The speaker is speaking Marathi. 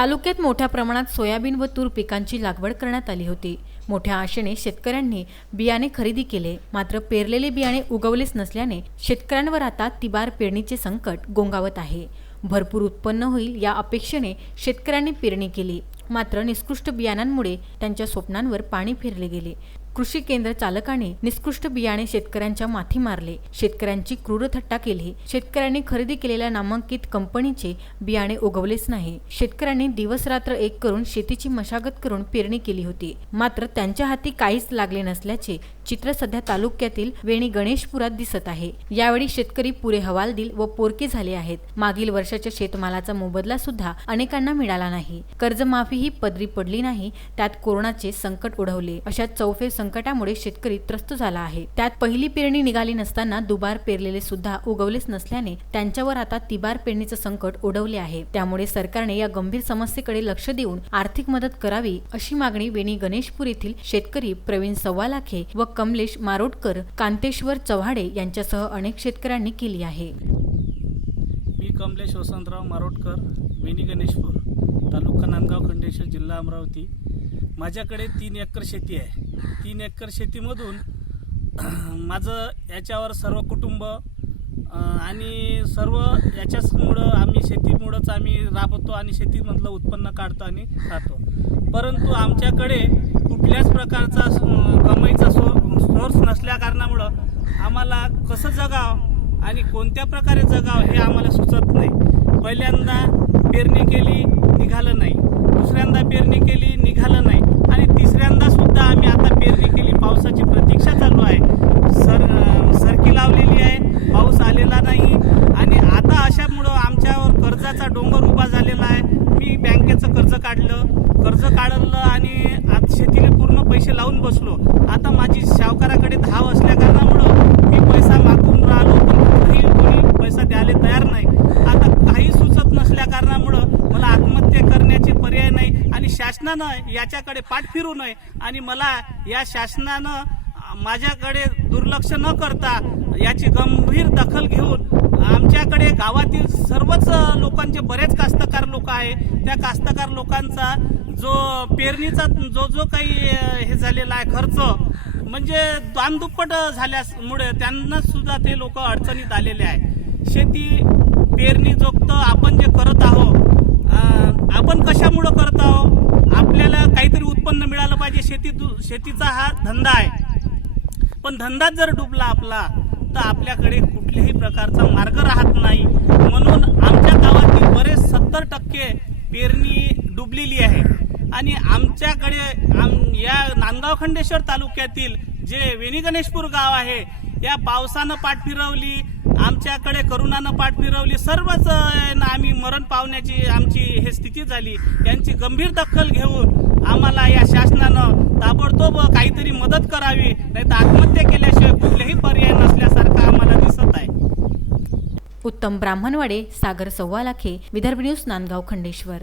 तालुक्यात मोठ्या प्रमाणात सोयाबीन व तूर पिकांची लागवड करण्यात आली होती। मोठ्या आशेने शेतकऱ्यांनी बियाणे खरेदी केले, मात्र पेरलेले बियाणे उगवलेच नसल्याने शेतकऱ्यांवर आता तिबार पेरणीचे संकट गोंगावत आहे। भरपूर उत्पन्न होईल या अपेक्षेने शेतकऱ्यांनी पेरणी केली, मात्र निकृष्ट बियाणांमुळे त्यांच्या स्वप्नांवर पाणी फिरले गेले। कृषी केंद्र चालकांनी निकृष्ट बियाणे शेतकऱ्यांच्या माथी मारले, शेतकऱ्यांची क्रूर थट्टा केली। शेतकऱ्यांनी खरेदी केलेल्या नामांकित कंपनीचे बियाणे उगवलेच नाही। शेतकऱ्यांनी दिवस रात्र एक करून शेतीची मशागत करून पेरणी केली होती, मात्र त्यांच्या हाती काहीच लागले नसल्याचे चित्र सध्या तालुक्यातील वेणी गणेशपुरात दिसत आहे। यावेळी शेतकरी पुरे हवालदिल व पोरके झाले आहेत। मागील वर्षाच्या शेतमालाचा मोबदला सुद्धा अनेकांना मिळाला नाही, कर्जमाफीही पदरी पडली नाही, त्यात कोरोनाचे संकट ओढवले। अशा चौफेर संकटामुळे शेतकरी त्रस्त झाला आहे। त्यात पहिली पेरणी निघाली नसताना दुबार पेरलेले सुद्धा उगवलेच नसल्याने त्यांच्यावर आता तिबार पेरणीचे संकट ओढवले आहे। त्यामुळे सरकारने या गंभीर समस्येकडे लक्ष देऊन आर्थिक मदत करावी अशी मागणी वेणी गणेशपूर येथील शेतकरी प्रवीण सव्वालाखे व कमलेश मारोटकर, कांतेश्वर चव्हाडे यांच्यासह अनेक शेतकऱ्यांनी केली आहे। मी कमलेश वसंतराव मारोटकर, वेणी गणेशपूर, तालुका नांदगाव खंडेश्वर, जिल्हा अमरावती। माझ्याकडे 3 एकर शेती आहे। 3 एकर शेतीमधून माझं याच्यावर सर्व कुटुंब आणि सर्व याच्यामुळं आम्ही शेतीमुळंच आम्ही राबतो आणि शेतीमधलं उत्पन्न काढतो आणि खातो। परंतु आमच्याकडे कुठल्याच प्रकारचा कमाईचा सोर्स नसल्या कारणामुळं आम्हाला कसं जगावं आणि कोणत्या प्रकारे जगावं हे आम्हाला सुचत नाही। पहिल्यांदा पेरणी केली, निघालं नाही, दुसऱ्यांदा पेरणी केली, निघालं नाही, आणि तिसऱ्यांदा सुद्धा आम्ही आता पेरणी केली। पावसाची प्रतीक्षा चालू आहे, सरकी लावलेली आहे, पाऊस आलेला नाही, आणि आता अशामुळं आमच्यावर कर्जाचा डोंगर उभा झालेला आहे। मी बँकेचं कर्ज काढलं आणि आज शेतीला पूर्ण पैसे लावून बसलो। आता माझी सावकाराकडे धाव असल्या कारणामुळं मी पैसा मागून राहिलो, पण कोणी पैसा द्यायला तयार नाही। आता काही सुचत नसल्या कारणामुळं मला आत्महत्या करण्याचे पर्याय नाही, आणि शासनानं याच्याकडे पाठ फिरू नये, आणि मला या शासनानं माझ्याकडे दुर्लक्ष न करता याची गंभीर दखल घेऊन आमच्याकडे गावातील सर्वच लोकांचे बरेच कास्तकार लोक आहे, त्या कास्तकार लोकांचा जो पेरणीचा जो काही हे झालेला आहे खर्च, म्हणजे दामदुप्पट झाल्यामुळे त्यांना सुद्धा ते लोक अडचणीत आलेले आहे। शेती पेरणी जोगतं आपण जे करत आहोत, आपण कशामुळं करत आहोत, आपल्याला काहीतरी उत्पन्न मिळालं पाहिजे। शेतीचा हा धंदा आहे, पण धंदाच जर डुबला आपला तर आपल्याकडे कुठल्याही प्रकारचा मार्ग राहत नाही। म्हणून आमच्या गावातील बरेच 70% पेरणी डुबलेली आहे, आणि आमच्याकडे या नांदगाव खंडेश्वर तालुक्यातील जे वेणी गणेशपूर गाव आहे, या पावसानं पाठ फिरवली, आमच्याकडे करोनानं पाठ फिरवली, सर्वच आम्ही मरण पावण्याची आमची हे स्थिती झाली। यांची गंभीर दखल घेऊन आम्हाला या शासनानं ताबडतोब काहीतरी मदत करावी, नाही तर आत्महत्या केल्याशिवाय कुठलेही पर्याय नसल्यासारखं आम्हाला दिसत आहे। उत्तम ब्राह्मणवाडे, सागर सव्वालाखे, विदर्भ न्यूज, नांदगाव खंडेश्वर।